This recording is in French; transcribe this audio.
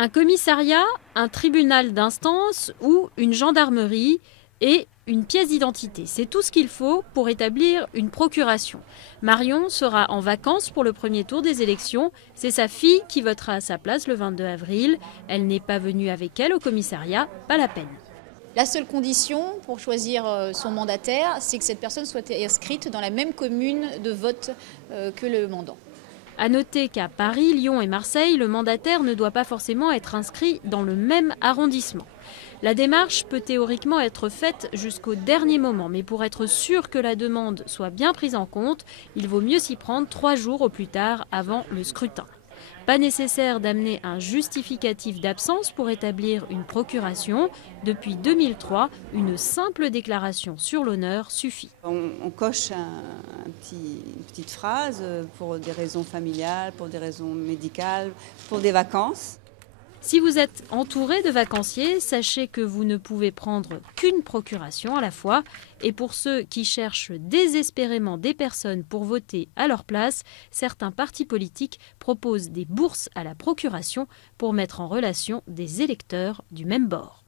Un commissariat, un tribunal d'instance ou une gendarmerie et une pièce d'identité. C'est tout ce qu'il faut pour établir une procuration. Marion sera en vacances pour le premier tour des élections. C'est sa fille qui votera à sa place le 22 avril. Elle n'est pas venue avec elle au commissariat, pas la peine. La seule condition pour choisir son mandataire, c'est que cette personne soit inscrite dans la même commune de vote que le mandant. À noter qu'à Paris, Lyon et Marseille, le mandataire ne doit pas forcément être inscrit dans le même arrondissement. La démarche peut théoriquement être faite jusqu'au dernier moment, mais pour être sûr que la demande soit bien prise en compte, il vaut mieux s'y prendre 3 jours au plus tard avant le scrutin. Pas nécessaire d'amener un justificatif d'absence pour établir une procuration. Depuis 2003, une simple déclaration sur l'honneur suffit. On coche une petite phrase pour des raisons familiales, pour des raisons médicales, pour des vacances. Si vous êtes entouré de vacanciers, sachez que vous ne pouvez prendre qu'une procuration à la fois. Et pour ceux qui cherchent désespérément des personnes pour voter à leur place, certains partis politiques proposent des bourses à la procuration pour mettre en relation des électeurs du même bord.